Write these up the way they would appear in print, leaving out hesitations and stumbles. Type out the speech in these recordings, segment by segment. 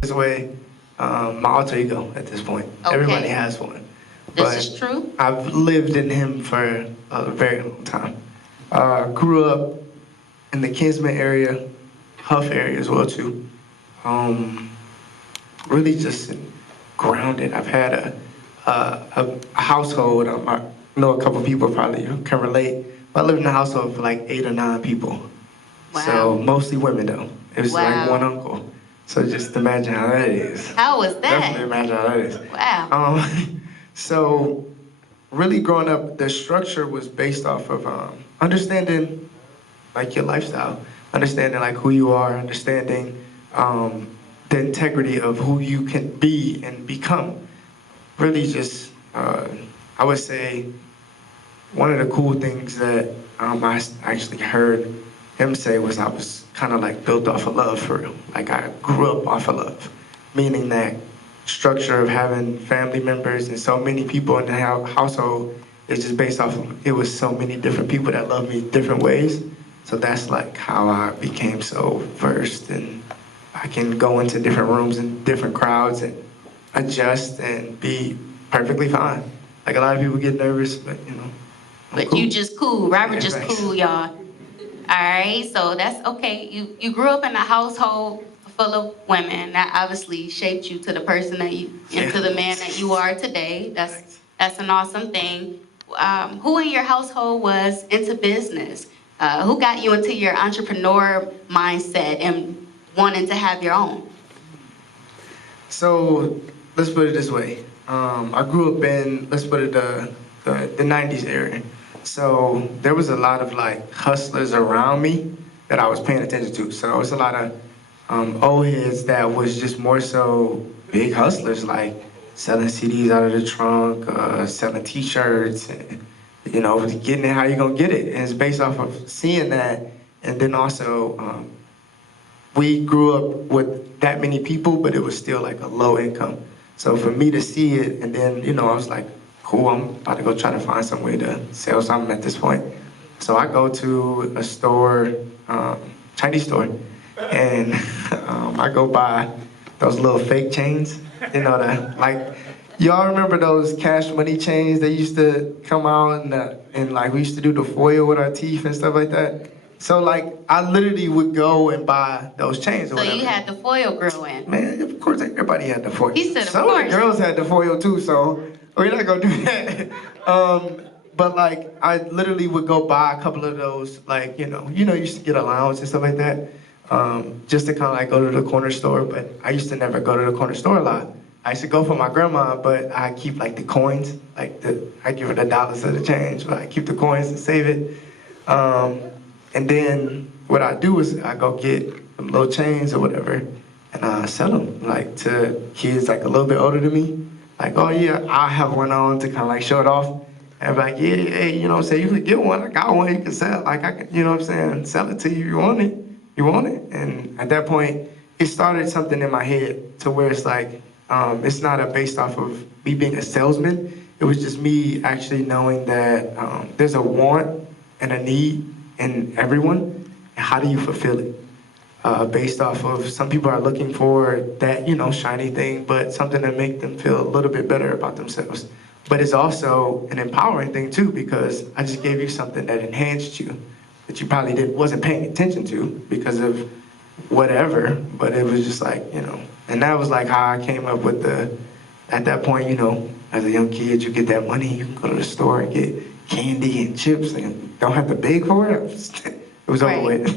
this way, my alter ego at this point. Okay. Everybody has one. This is true. I've lived in him for a very long time. Grew up in the Kinsman area, Huff area as well too. Really just grounded. I've had a household. I know a couple people probably can relate. But I lived in a household for like 8 or 9 people. Wow. So mostly women though. It was Wow. like one uncle. So just imagine how that is. How was that? Definitely imagine how that is. Wow. So really growing up, the structure was based off of understanding like your lifestyle, understanding like who you are, understanding the integrity of who you can be and become. Really just, I would say, one of the cool things that I actually heard him say was I was kind of like built off of love for real. Like I grew up off of love, meaning that structure of having family members and so many people in the household is just based off of, it was so many different people that love me different ways. So that's like how I became so versed, and I can go into different rooms and different crowds and adjust and be perfectly fine. Like a lot of people get nervous, but you know. But cool. you just cool. Robert Yeah, just thanks. cool, y'all. All right, so that's okay. You grew up in a household full of women. That obviously shaped you to the person that into the man that you are today. That's an awesome thing. Who in your household was into business? Who got you into your entrepreneur mindset and wanting to have your own? So let's put it this way. I grew up in, let's put it the 90s area. So there was a lot of like hustlers around me that I was paying attention to. So it was a lot of old heads that was just more so big hustlers, like selling CDs out of the trunk, selling T-shirts, and, you know, getting it how you gonna get it. And it's based off of seeing that. And then also, we grew up with that many people, but it was still like a low income. So for me to see it, and then, you know, I was like, cool, I'm about to go try to find some way to sell something at this point. So I go to a store, Chinese store, and I go buy those little fake chains, you know, like, y'all remember those cash money chains that used to come out and like we used to do the foil with our teeth and stuff like that? So like, I literally would go and buy those chains or So whatever. you had the foil girl in. Man, of course, everybody had the foil. He said, of Some of course. the girls had the foil too, so we're not gonna do that. But like, I literally would go buy a couple of those, like, you used to get allowance and stuff like that, just to kind of like go to the corner store. But I used to never go to the corner store a lot. I used to go for my grandma, but I keep like the coins, like I give her the dollars of the change, but I keep the coins and save it. And then what I do is I go get some little chains or whatever, and I sell them like to kids like a little bit older than me. Like, oh yeah, I have one on to kind of like show it off. And I'm like, yeah, hey, you know what I'm saying? You could get one. I got one. You can sell. Like, I can, you know what I'm saying? Sell it to you. You want it? You want it? And at that point, it started something in my head to where it's like, it's not based off of me being a salesman. It was just me actually knowing that there's a want and a need in everyone. And how do you fulfill it? Based off of some people are looking for that, you know, shiny thing, but something to make them feel a little bit better about themselves. But it's also an empowering thing too, because I just gave you something that enhanced you, that you probably wasn't paying attention to because of whatever, but it was just like, you know, and that was like how I came up with at that point, you know, as a young kid, you get that money, you can go to the store and get candy and chips and don't have to beg for it. It was over with.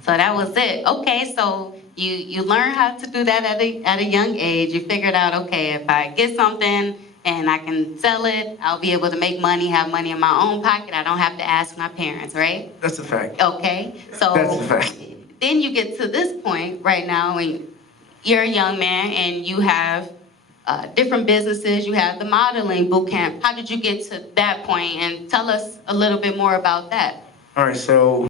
So that was it. Okay, so you learned how to do that at a young age. You figured out, okay, if I get something and I can sell it, I'll be able to make money, have money in my own pocket. I don't have to ask my parents, right? That's a fact. Okay, so That's a fact. Then you get to this point right now when you're a young man and you have different businesses, you have the modeling boot camp. How did you get to that point? And tell us a little bit more about that. All right, so